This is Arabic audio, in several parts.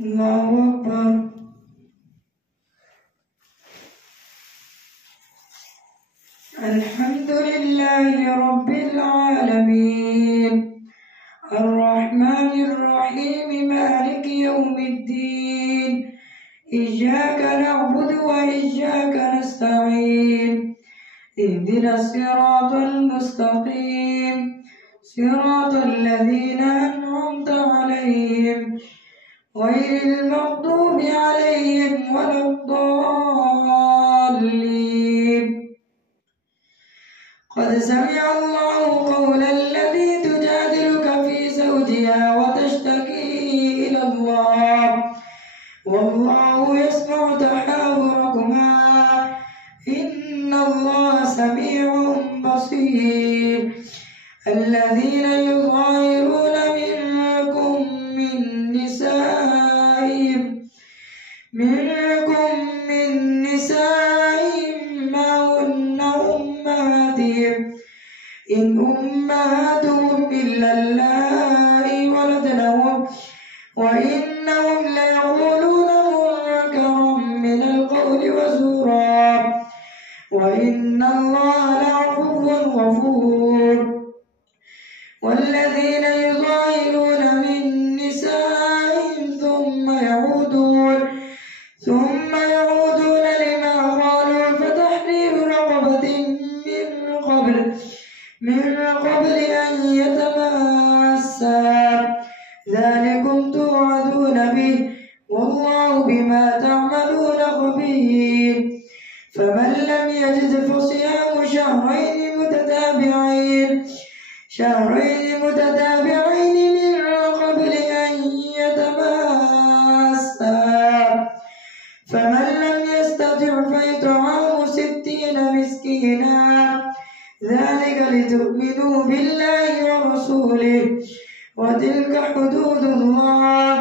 الله أكبر. الحمد لله رب العالمين الرحمن الرحيم مالك يوم الدين إياك نعبد وإياك نستعين اهدنا الصراط المستقيم صراط الذين أنعمت عليهم غير المغضوب عليهم ولا الضالين. قد سمع الله قول التي تجادلك في زوجها وتشتكي إلى الله والله يسمع تحاوركما إن الله سميع بصير. الذين يظاهرون منكم من نسائهم ما هن أمهاتهم إن أمهاتهم إلا اللائي ولدنهم وإنهم ليقولون منكرا من القول وزورا وإن الله لعفو غفور. والذين يظاهرون من نسائهم ثم يعودون لما قالوا فتحرير رقبة من قبل أن يتماسا ذلكم توعدون به والله بما تعملون خبير. فمن لم يجد فصيام شهرين متتابعين من قبل أن يتماسا فمن لم يستطع فإطعام 60 مسكينا ذلك لتؤمنوا بالله ورسوله وتلك حدود الله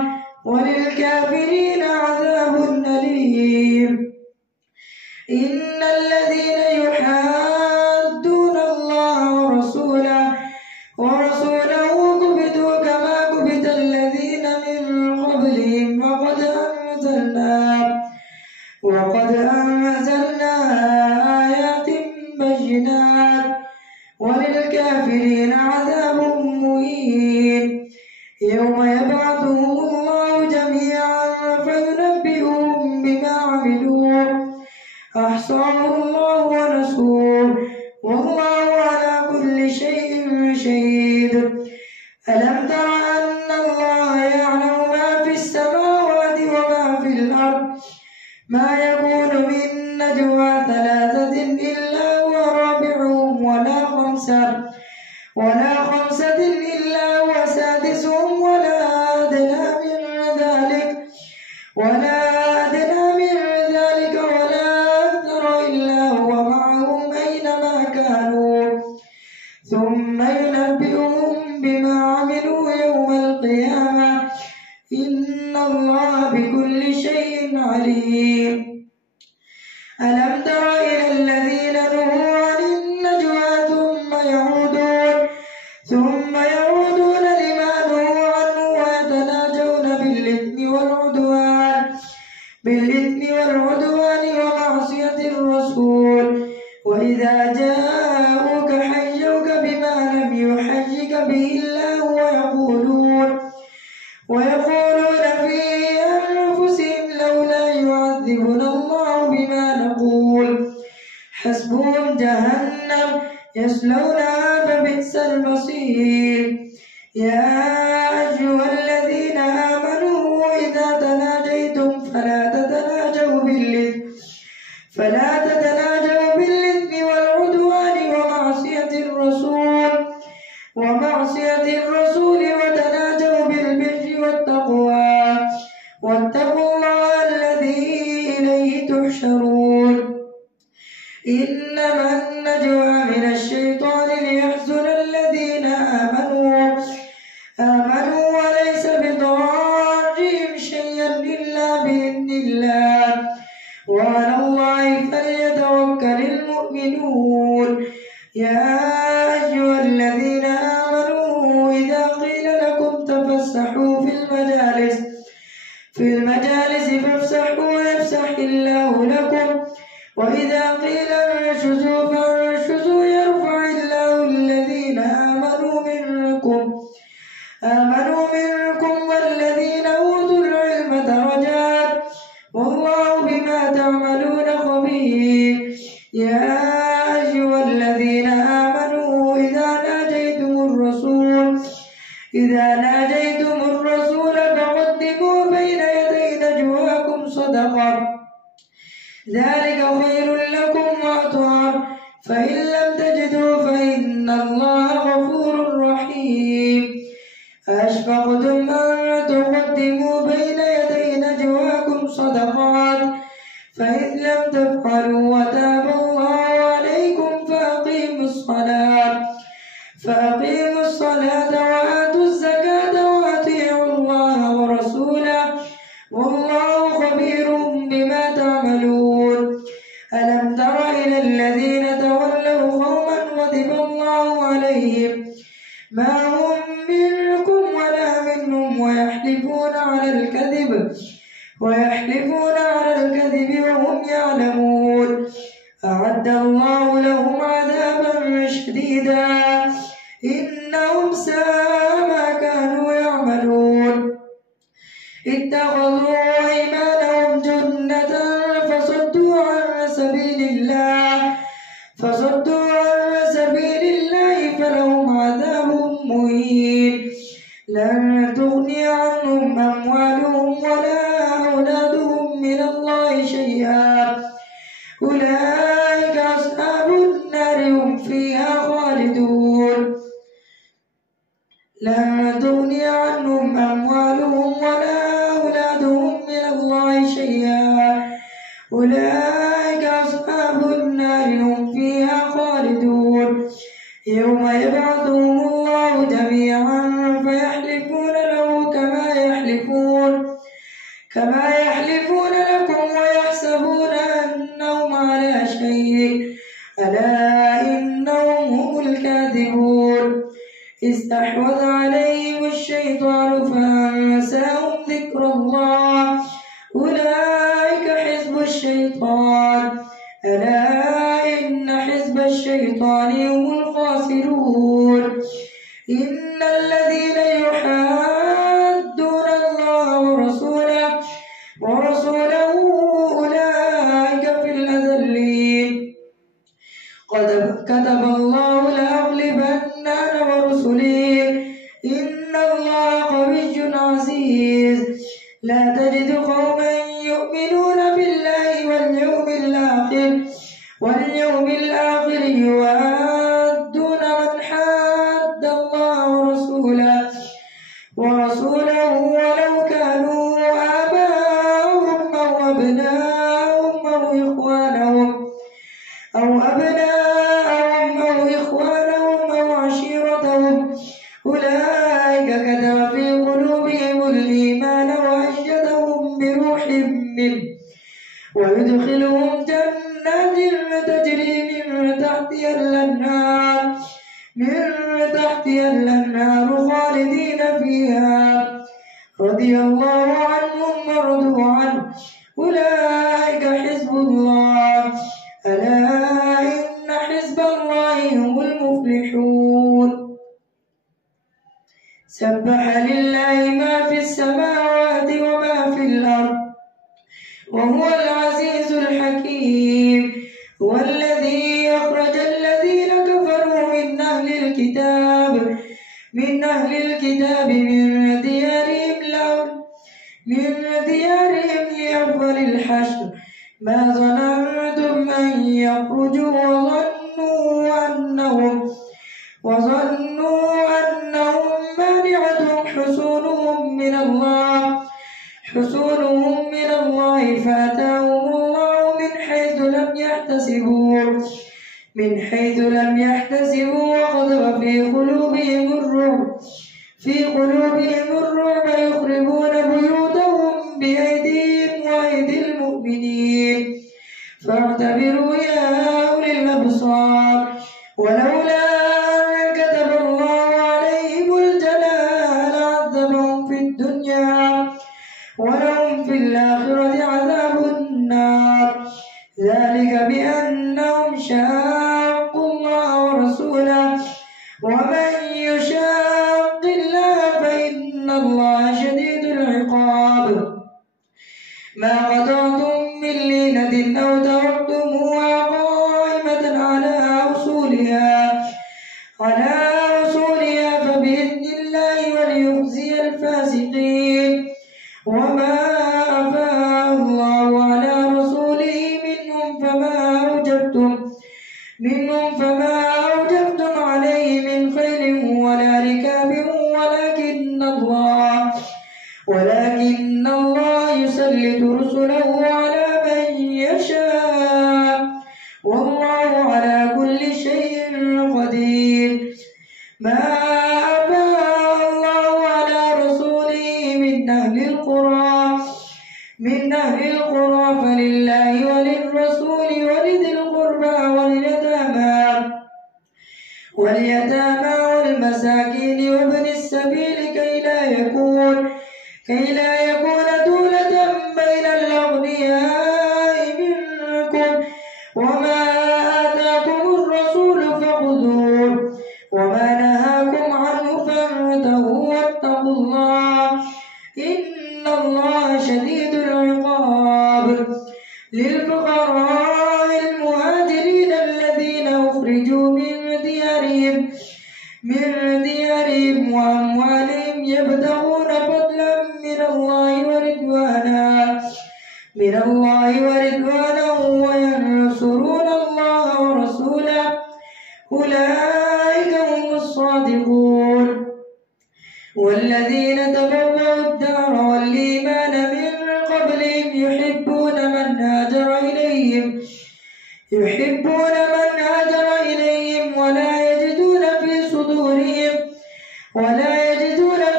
وللكافرين عذاب أليم. إن الذين يحادون الله ورسوله كبتوا كما كبت الذين من قبلهم وقد أنزلنا آيات بينات وللكافرين عذاب مهين. يوم يبعثهم الله جميعا فينبئهم بما عملوا أحصاه الله ونسوه والله على كل شيء شهيد. ألم تر أن الله يعلم ما في السماوات وما في الأرض ما يكون من نجوى 3 إلا هو رابعهم ولا خمسة إلا هو سادسهم ولا أدنى من ذلك ولا أكثر إلا هو معهم أينما كانوا ثم ينبئهم بما عملوا يوم القيامة إن الله بكل شيء عليم. ألم تر إلى الذين نهوا عن النجوى ثم يعودون لما نهوا عنه ويتناجون بالإثم والعدوان ومعصية الرسول وإذا جاءوك حيوك بما لم يحيك به الله ويقولون في أنفسهم لولا يعذبنا الله بما نقول حسبهم جهنم يصلونها فبئس المصير. يا أيها الذين آمنوا إذا تناجيتم فلا تتناجوا بالإثم والعدوان ومعصية الرسول وتناجوا بالبر والتقوى واتقوا الله الذي إليه تحشرون. إنما النجوى من الشيطان ليحزن الذين آمنوا وليس بضارهم شيئا إلا بإذن الله وعلى الله فليتوكل المؤمنون. يا أيها الذين آمنوا إذا قيل لكم تفسحوا في المجالس في المجالس فافسحوا يفسح الله لكم وإذا قيل انشزوا فانشزوا يرفع الله الذين آمنوا منكم والذين أوتوا العلم درجات والله بما تعملون خبير. يا أيها الذين آمنوا إذا ناجيتم الرسول فقدموا بين يدي نجواكم صدقة ذلك خير لكم وأطهر فإن لم تجدوا فإن الله غفور رحيم. أشفقتم أن تقدموا بين يدي نجواكم صدقات فإذ لم تفعلوا وتاب الله عليكم فأقيموا الصلاة وآتوا الزكاة وأطيعوا الله ورسوله والله خبير بما تعملون. ألم تر إلى الذين تولوا قوما غضب الله عليهم ما هم منكم ولا منهم ويحلفون على الكذب وهم يعلمون. أعد الله لهم عذابا شديدا إنهم ساء ما كانوا يعملون. اتخذوا أيمانهم جنة فصدوا عن سبيل الله فلهم عذاب مهين. لن تغني عنهم أموالهم ولا أولادهم من الله شيئا أولئك أصحاب النار هم فيها خالدون. لن تغني عنهم أموالهم ولا أولادهم من الله شيئا أولئك أصحاب النار هم فيها خالدون. يوم يبعثهم الله جميعا فيحلفون له كما يحلفون لكم ويحسبون أنهم على شيء ألا إنهم هم الكاذبون. استحوذ عليهم الشيطان فأنساهم ذكر الله أولئك حزب الشيطان ألا إن حزب الشيطان هم الخاسرون. إن الذين يحادون الله ورسوله أولئك في الأذلين. كتب الله لأغلبن أنا ورسلي إن الله قوي عزيز. لا تجد قوما يؤمنون بالله واليوم الآخر يوادون من حاد الله ورسوله ولو كانوا آباءهم أو أبناءهم أو إخوانهم أو عشيرتهم أولئك كتب في قلوبهم الإيمان وأيدهم بروح منه ويدخلهم جنات تجري من تحتها الأنهار خالدين فيها رضي الله عنهم ورضوا عنه أولئك حزب الله ألا إن حزب الله هم المفلحون. سبح لله ما في السماوات وما في الأرض وهو العزيز الحكيم. هو الذي أخرج الذين كفروا من أهل الكتاب من ديارهم لأول الحشر ما ظننتم أن يخرجوا وظنوا أنهم مانعتهم حصونهم من الله فأتاهم الله من حيث لم يحتسبوا وقذف في قلوبهم الرعب يخربون بيوتهم بأيديهم وأيدي المؤمنين فاعتبروا يا أولي الأبصار. ولولا أن كتب الله عليهم الجلاء لعذبهم في الدنيا ولهم في الآخرة عذاب النار. ذلك بأنهم شاقوا الله ورسوله ومن يشاق الله فإن الله شديد العقاب. ما قطعتم من لينة أو تركتموها قائمة على أصولها فبإذن الله وليخزي الفاسقين. وما أفاء الله على رسوله منهم فما أوجبتم عليه من خيل ولا ركاب ولكن الله يسلط رسله على من يشاء والله على كل شيء قدير. ما أفاء الله على رسوله من أهل القرى فلله وللرسول ولذي القربى واليتامى والمساكين وابن السبيل كي لا يكون دولة بين الأغنياء منكم. وما آتاكم الرسول فخذوه وما نهاكم عنه فانتهوا واتقوا الله إن الله شديد العقاب. للفقراء المهاجرين الذين أخرجوا من ديارهم وأموالهم يبتغون فضلا من الله ورضوانا وينصرون الله ورسوله أولئك هم الصادقون. والذين تبوأوا الدار والإيمان من قبلهم يحبون من هاجر إليهم ولا يجدون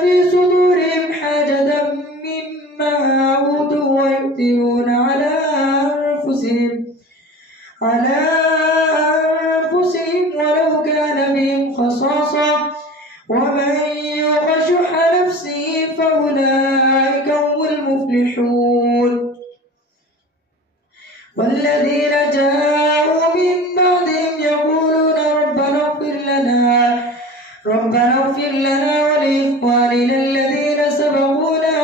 في صدورهم حاجة مما أوتوا ويؤثرون على أنفسهم ولو كان بهم خصاصة ومن يوق شح نفسه فأولئك هم المفلحون. والذين جاءوا من بعدهم يقولون ربنا اغفر لنا ولإخواننا الذين سبقونا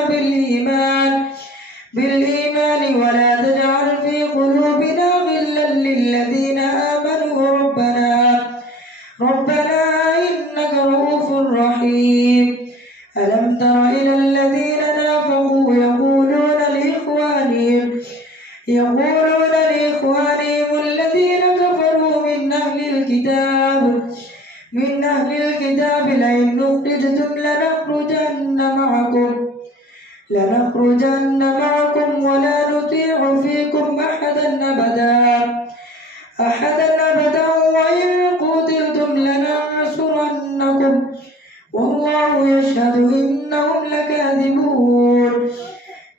بالإيمان ولا تجعل في قلوبنا غلا للذين آمنوا ربنا إنك رؤوف رحيم. ألم تر إلى الذين نافقوا يقولون لإخوانهم الذين كفروا من أهل الكتاب لئن أخرجتم لنخرجن معكم ولا نطيع فيكم أحدا أبدا وإن قتلتم لننصرنكم والله يشهد إنهم لكاذبون.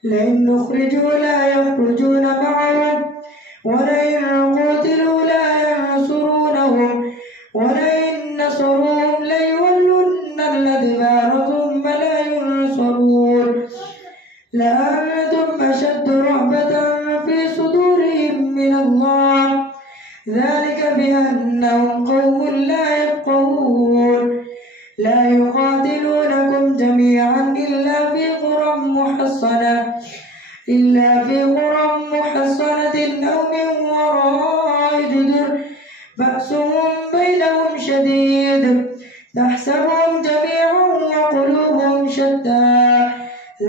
لئن أخرجوا لا يخرجون معهم ولئن قتلوا لا ينصرونهم ولئن نصروهم ليولن الأدبار ثم لا ينصرون. لأنتم أشد رهبة في صدورهم من الله ذلك بأنهم قوم لا يفقهون. لا يقاتلونكم جميعا إلا في قرى محصنة أو من وراء جدر بأسهم بينهم شديد تحسبهم جميعا وقلوبهم شتى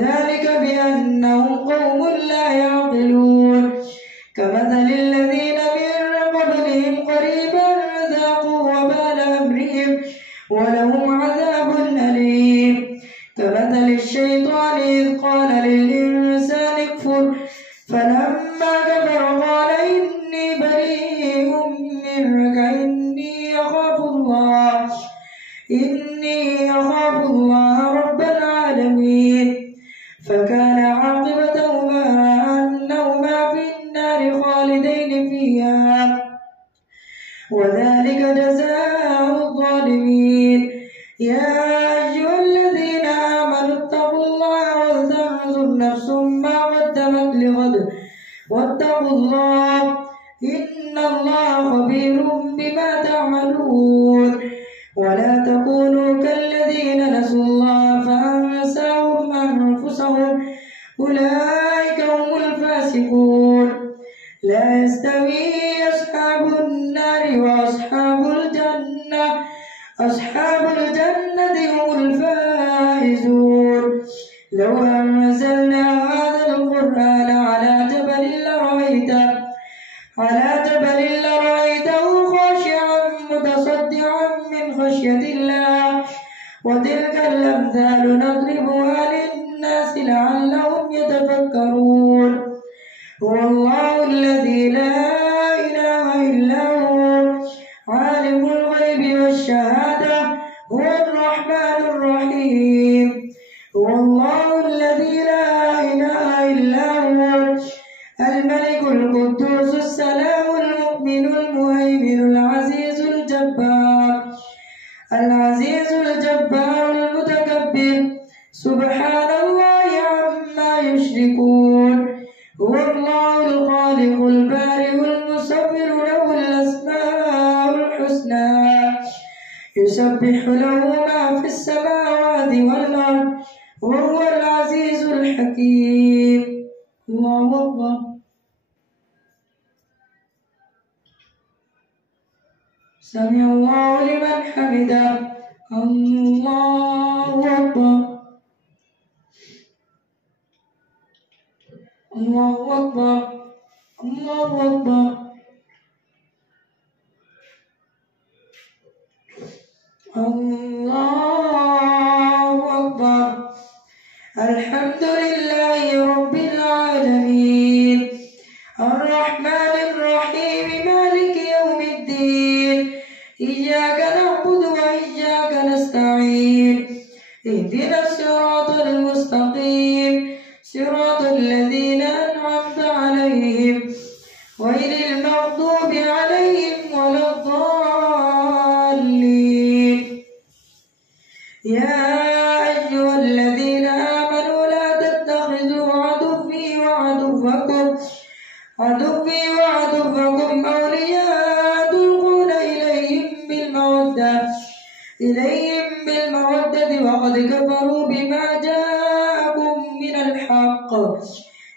ذلك بأنهم قوم لا يعقلون. كمثل الذين من قبلهم قريبا ذاقوا وبال أمرهم ولهم عذاب أليم. كمثل الشيطان إذ قال للإنسان اكفر فلما كفر قال إني بريء منك إني أخاف الله رب العالمين. فكان عاقبتهما أنهما في النار خالدين فيها وذلك جزاء الظالمين. يا أيها الذين آمنوا اتقوا الله ولتنظر نفس ما قدمت لغد واتقوا الله إن الله خبير بما تعملون. ولا تكونوا كالذين نسوا الله فأنساهم أنفسهم أولئك هم الفاسقون. لا يستوي أصحاب النار وأصحاب الجنة، أصحاب الجنة هم الفائزون. لو أنزلنا هذا القرآن على جبل لرأيته خاشعا متصدعا من خشية الله. وتلك الأمثال نضربها للناس لعلهم يتفكرون. هو الله الذي لا إله إلا هو عالم الغيب والشهادة هو الرحمن الرحيم. هو الله الذي لا إله إلا هو الملك القدوس السلام المؤمن المهيمن العزيز الجبار المتكبر سبحان الله عما يشركون. هو الله الخالق البارئ المصور له الأسماء الحسنى يسبح له ما في السماوات والأرض وهو العزيز الحكيم. الله أكبر. سمع الله لمن حمده. الله أكبر. الله أكبر. الله أكبر. الله أكبر. الحمد لله رب العالمين الرحمن الرحيم مالك يوم الدين إياك نعبد وإياك نستعين اهدنا الصراط المستقيم صراط الذين أنعمت عليهم غير المغضوب عليهم ولا الضالين. يا أيها الذين آمنوا لا تتخذوا عدوي وعدوكم أولياء تلقون إليهم بالمودة وقد كفروا بما جاءكم من الحق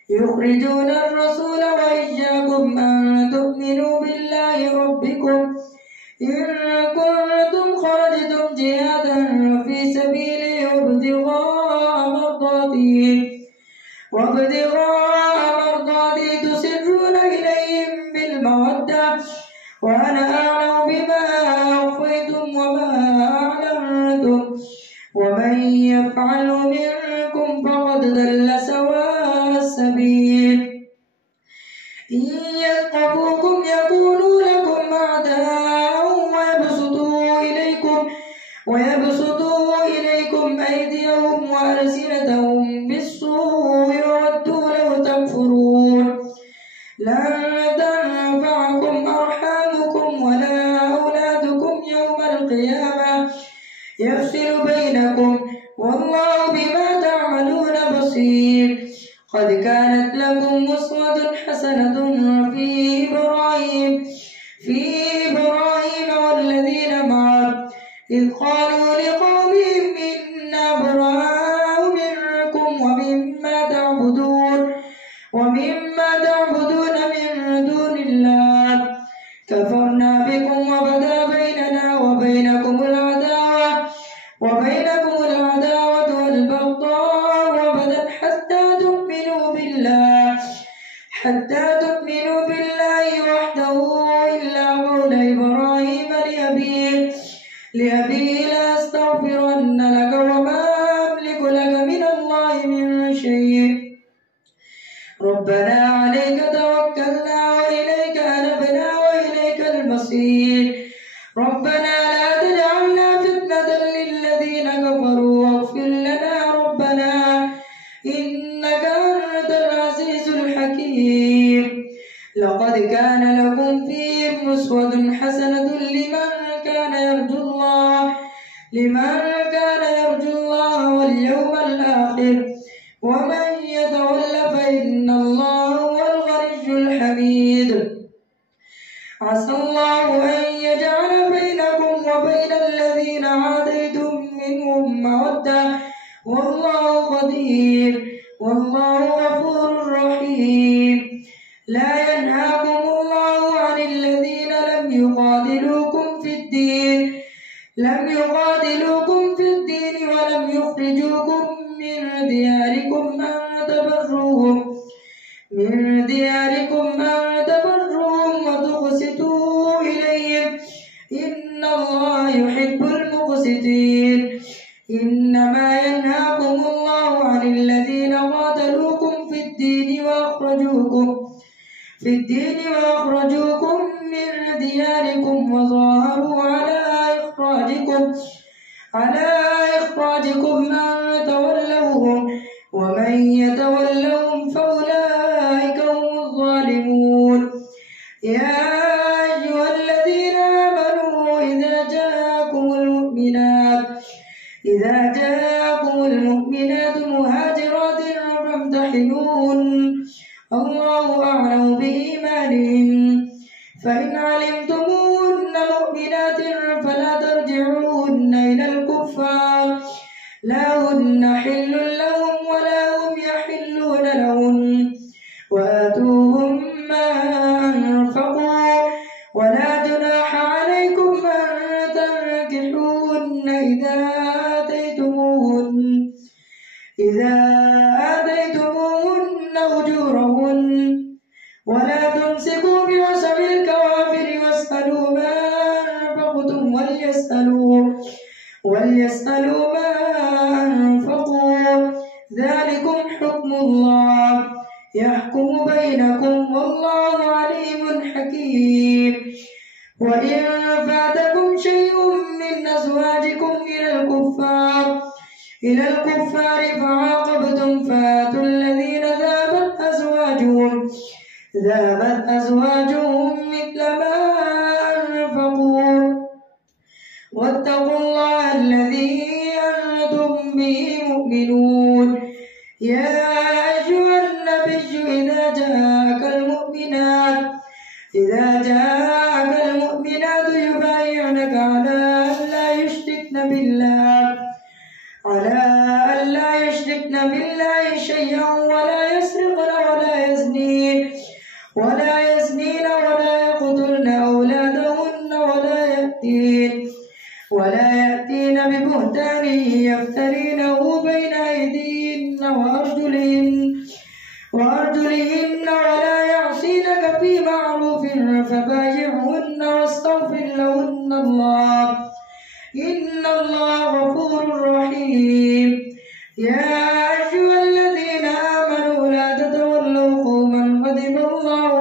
يخرجون الرسول وإياكم أن تؤمنوا بالله ربكم إن كنتم خرجتم جهادا في سبيلي وابتغاء مرضاتي تسرون إليهم بالمودة وأنا أعلم بما أخفيتم وما أعلنتم ومن يفعل منكم فقد ضل سواء السبيل. إن يثقفوكم يكونوا لكم أعداء ويبسطوا إليكم أيديهم وألسنتهم بالسوء وودوا لو تكفرون. لن تنفعكم أرحامكم ولا أولادكم يوم القيامة يفصل بينكم والله بما تعملون بصير. قد كانت لكم أسوة حسنة في إبراهيم والذين معه إذ قالوا لقومهم إنا براء منكم ومما تعبدون من دون الله كفرنا بكم وبدا بيننا وبينكم العداوة والبغضاء وبدا حتى تؤمنوا بالله وحده إلا قول إبراهيم لأبيه لأستغفرن لك وما أملك لك من الله من شيء ربنا عليك توكلنا وإليك أنبنا وإليك المصير. ربنا لا تجعلنا فتنة للذين كفروا واغفر لنا ربنا إنك أنت العزيز الحكيم. لقد كان لكم فيهم أسوة حسنة لمن كان يرجو الله واليوم الآخر ومن يتوكل قدير والله غفور رحيم. لا ينهاكم الله عن الذين لم يقاتلوكم في الدين ولم يخرجوكم من دياركم أن تبروهم وتقسطوا إليهم إن الله يحب المقسطين. إنما ينهاكم الله عن الذين قاتلوكم في الدين وأخرجوكم من دياركم وظاهروا على إخراجكم أن تولوهم ومن يتولهم فأولئك هم الظالمون. يا أيها الذين آمنوا إذا جاءكم المؤمنات مهاجرات فامتحنوهن الله أعلم بإيمانهن فإن علمتموهن مؤمنات فلا ترجعوهن إلى الكفار لا هن حل لهم ولا هم يحلون لهن وآتوهم ما أنفقوا ولا جناح عليكم أن تنكحوهن إذا آتيتموهن أجورهن ولا تمسكوا بعصم الكوافر واسألوا ما أنفقتم وليسألوا ما أنفقوا ذلكم حكم الله يحكم بينكم والله عليم حكيم. وإن فاتكم شيء من أزواجكم إلى الكفار فعاقبتم فآتوا الذين ذهبت أزواجهم مثل ما أنفقوا واتقوا الله الذي أنتم به مؤمنون. يا أيها النبي إذا جاءك المؤمنات يبايعنك على أن لا يشركن بالله شيئا ولا يسرقن ولا يزنين ولا يقتلن أولادهن ولا يأتين ببهتان يفترينه بين أيديهن وأرجلهن ولا يعصينك في معروف فبايعهن واستغفر لهن الله إن الله غفور رحيم. يا أيها الذين آمنوا لا تتولوا قوما غضب الله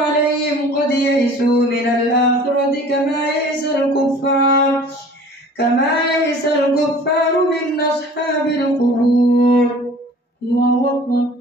عليهم قد يئسوا من الآخرة كما يئس الكفار من أصحاب القبور. الله أكبر.